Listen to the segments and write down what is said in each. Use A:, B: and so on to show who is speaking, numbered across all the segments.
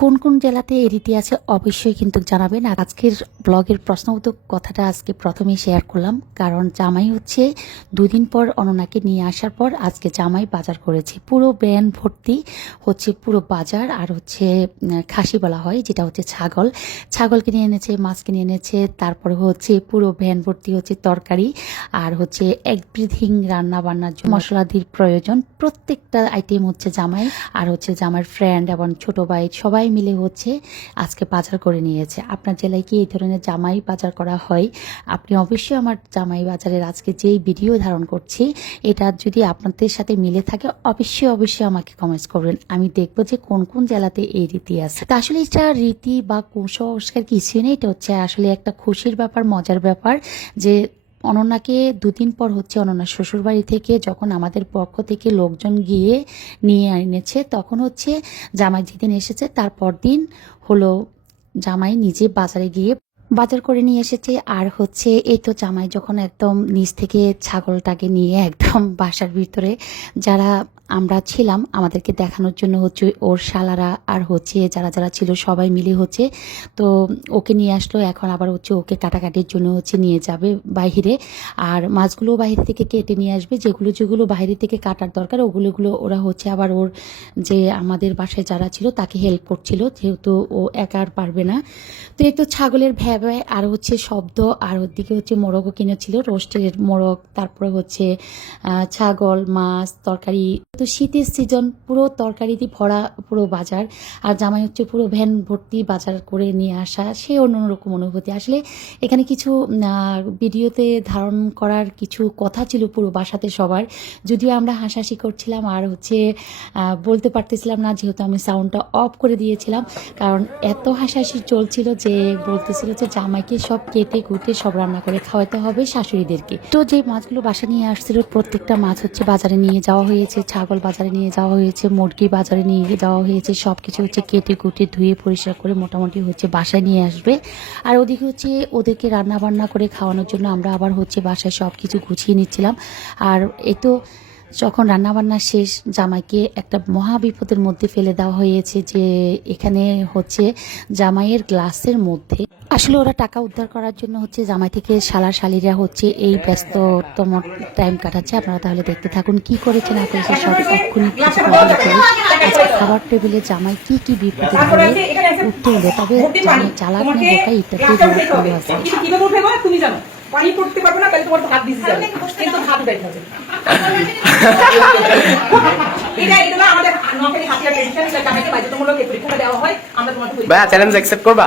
A: কোন কোন জেলাতে এই রীতি আছে অবশ্যই কিন্তু জানাবেন। আর আজকের ব্লগের প্রশ্নবোধক কথাটা আজকে প্রথমেই শেয়ার করলাম। কারণ জামাই হচ্ছে দুদিন পর অননাকে নিয়ে আসার পর আজকে জামাই বাজার করেছে। পুরো ব্যান ভর্তি হচ্ছে পুরো বাজার আর হচ্ছে খাসি বলা হয়, যেটা হচ্ছে ছাগল। ছাগল কিনে এনেছে মাছ কিনে এনেছে, তারপরে হচ্ছে পুরো ভ্যান ভর্তি হচ্ছে তরকারি আর হচ্ছে এভরিথিং রান্না বান্নার জন্য মশলাদির প্রয়োজন। প্রত্যেকটা আইটেম হচ্ছে জামাই আর হচ্ছে জামাইয়ের ফ্রেন্ড এবং ছোট ভাই সবাই মিলে হচ্ছে আজকে বাজার করে নিয়েছে। আপনার জেলায় কি এই ধরনের জামাই বাজার করা হয়? আপনি অবশ্যই আমার জামাই বাজারের আজকে যেই ভিডিও ধারণ করছি, এটা যদি আপনাদের সাথে মিলে থাকে, অবশ্যই অবশ্যই আমাকে কমেন্টস করবেন। আমি দেখব যে কোন কোন জেলাতে এই রীতি আছে। তা আসলে এটা রীতি বা কুসংস্কার কিছুই নেই, এটা হচ্ছে আসলে একটা খুশির ব্যাপার, মজার ব্যাপার যে অনন্যাকে দুদিন পর হচ্ছে অননার শ্বশুরবাড়ি থেকে যখন আমাদের পক্ষ থেকে লোকজন গিয়ে নিয়ে এনেছে, তখন হচ্ছে জামাই যেদিন এসেছে তারপর দিন হলো জামাই নিজে বাজারে গিয়ে বাজার করে নিয়ে এসেছে। আর হচ্ছে এই তো জামাই যখন একদম নিচ থেকে ছাগলটাকে নিয়ে একদম বাসার ভিতরে, যারা আমরা ছিলাম, আমাদেরকে দেখানোর জন্য হচ্ছে ওর শালারা আর হচ্ছে যারা যারা ছিল সবাই মিলে হচ্ছে, তো ওকে নিয়ে আসলো, এখন আবার হচ্ছে ওকে কাটাকাটির জন্য হচ্ছে নিয়ে যাবে বাইরে। আর মাছগুলো বাইরে থেকে কেটে নিয়ে আসবে, যেগুলো যেগুলো বাইরে থেকে কাটার দরকার ওগুলোগুলো ওরা হচ্ছে আবার ওর যে আমাদের বাসায় যারা ছিল তাকে হেল্প করছিল, যেহেতু ও একা আর পারবে না। তো এই তো ছাগলের ভ্যা ভ্যা, আর হচ্ছে শব্দ, আর ওর দিকে হচ্ছে মোরগও কিনেছিল, রোস্টের মোরগ, তারপরে হচ্ছে ছাগল, মাছ, তরকারি তো শীতের সিজন পুরো তরকারিতে ভরা পুরো বাজার আর জামাই হচ্ছে পুরো ভ্যান ভর্তি বাজার করে নিয়ে আসা, সে অন্যরকম অনুভূতি। আসলে এখানে কিছু ভিডিওতে ধারণ করার কিছু কথা ছিল পুরো বাসাতে সবার। যদিও আমরা হাসাহাসি করছিলাম আর হচ্ছে বলতে পারতেছিলাম না যেহেতু আমি সাউন্ডটা অফ করে দিয়েছিলাম। কারণ এত হাসাহাসি চলছিল যে বলতেছিল যে জামাইকে সব কেটে কুটে সব রান্না করে খাওয়াতে হবে শাশুড়িদেরকে। তো যে মাছগুলো বাসা নিয়ে আসছিল, প্রত্যেকটা মাছ হচ্ছে বাজারে নিয়ে যাওয়া হয়েছে ছাগল বাজারে নিয়ে যাওয়া হয়েছে, মুরগি বাজারে নিয়ে যাওয়া হয়েছে সব কিছু হচ্ছে কেটে কুটে ধুয়ে পরিষ্কার করে মোটামুটি হচ্ছে বাসায় নিয়ে আসবে। আর ওদিকে হচ্ছে ওদেরকে রান্না বান্না করে খাওয়ানোর জন্য আমরা আবার হচ্ছে বাসায় সব কিছু গুছিয়ে নিচ্ছিলাম। আর এ তো যখন রান্নাবান্না শেষ, জামাইকে একটা মহা বিপদের মধ্যে ফেলে দেওয়া হয়েছে যে এখানে হচ্ছে জামাইয়ের গ্লাসের মধ্যে। আসলে ওরা টাকা উদ্ধার করার জন্য হচ্ছে জামাই থেকে শালার শালিরা হচ্ছে এই ব্যস্ততম টাইম কাটাচ্ছে। আপনারা তাহলে দেখতে থাকুন কি করেছে না করেছে, সব খাবার টেবিলে জামাই কি কি বিপদে উঠতে হলো তবে জামাই চালাক ইত্যাদি আছে?
B: পানি পড়তে পারব না তাহলে তোমার তো হাত দিতে যাবে। কিন্তু এটা এটা না হয় আমরা তোমাকে পরীক্ষা
C: ভাইয়া চ্যালেঞ্জ অ্যাকসেপ্ট করবা?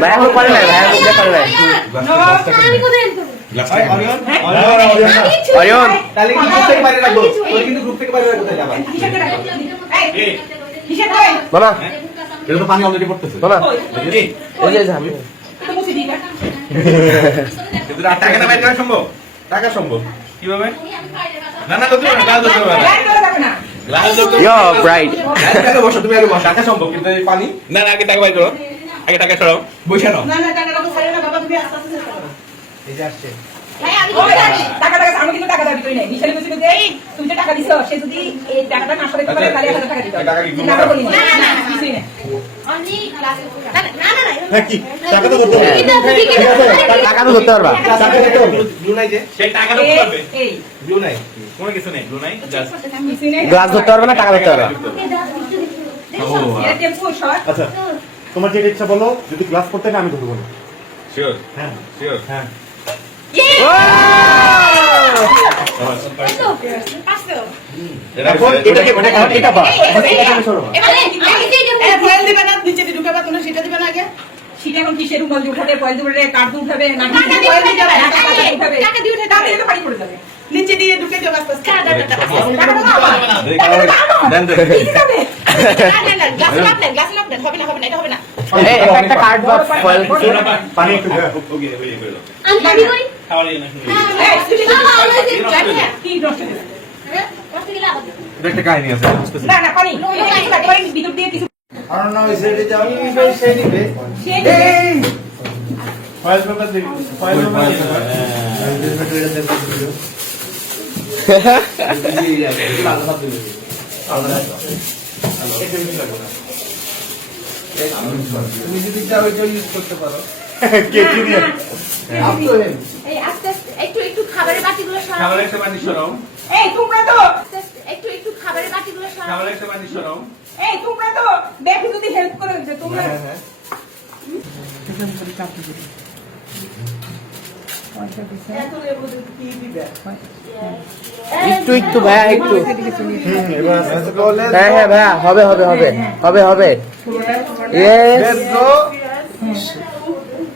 C: ভাইয়া এখন করে নাই ভাইয়া মুখে করে নাই। অরিয়ন
D: তাহলে কি গ্রুপ থেকে বাইরে রাখব? তোর কিন্তু গ্রুপ থেকে বাইরে রাখব তাহলে আবার
B: হিসাবে রাখো। এই। হিসাব করে
C: মামা
D: এটা তো পানি অলরেডি পড়তেছে।
C: মামা এই যে আমি
B: তো মুছে দিই না
D: কিন্তু টাকাটা বাইরে করা সম্ভব? টাকা সম্ভব। কীভাবে? না না তুমি গ্লাস ধরতে পারবে গ্লাস ধরতে
C: ইয়ো ব্রাইট
D: টাকা বসো তুমি আগে বসো। টাকা সম্ভব কিন্তু পানি না না আগে টাকা বাইরে করো। আগে টাকা সরাও। বসে নাও।
B: না না টাকা রাখো ছাড়িও না বাবা তুমি আস্তে আস্তে
D: এই যে আসছে।
B: ওই, টাকা
E: হ্যাঁ তো
C: ধরতে পারবা গ্লাস ধরতে পারবে না টাকা ধরতে পারবা
E: আচ্ছা তোমার যেটা ইচ্ছা বলো যদি ক্লাস করতে না আমি ধরবো না
D: শিওর
E: হ্যাঁ
D: শিওর
E: হ্যাঁ
B: সেটা দিবে না আগে সেটা এখন কিসের উঠাল দিয়ে উঠাবে ফয়েল দিয়ে উঠাবে কার্ড দিয়ে উঠাবে না ফয়েল দিয়ে উঠাবে না দিয়ে উঠাবে টাকা দিয়ে উঠাবে তাহলে তো পানি পড়ে যাবে নিচে দিয়ে ঢুকে যাবে আস্তে আস্তে টাকা দাও আমার। টাকা দাও আমার।
D: দেন দেন
B: দিয়ে
C: একটা- একটা কার্ড বা ফয়েল
E: পানি একটু
F: আমি করি
B: হয়ে।
F: তুমি যদি চাও এটা ইউজ করতে পারো।
G: এই আস্তে আস্তে একটু একটু খাবারের বাটিগুলো সরাও।
D: খাবার একটা সরাও।
B: এই তোমরা তো।
G: আস্তে আস্তে একটু একটু খাবারের বাটিগুলো সরাও।
D: খাবার একটা সরাও।
B: এই তোমরা তো। দেখো যদি হেল্প করে দিতে তোমরা।
C: একটু একটু ভাইয়া একটু। হ্যাঁ হ্যাঁ ভাইয়া হবে হবে হবে হবে হবে Yes.
E: লেটস গো
B: গ্লাসটা লুজ দেওয়া যাবে না
C: এ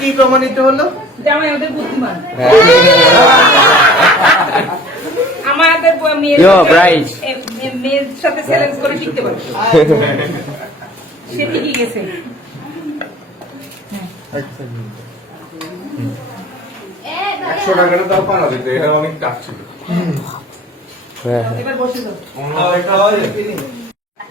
C: কি
E: প্রমাণিত হলো?
B: জামাই ওদের বুদ্ধিমান।
C: হ্যাঁ।
B: আমাদের মেয়ের মেয়ের সাথে চ্যালেঞ্জ করে শিখতে পারে। সে ঠিকই গেছে।
D: একশো টাকাটা তাও পারা যেত এটা অনেক টাফ ছিল।
C: হ্যাঁ।
B: এবার বসে
G: তো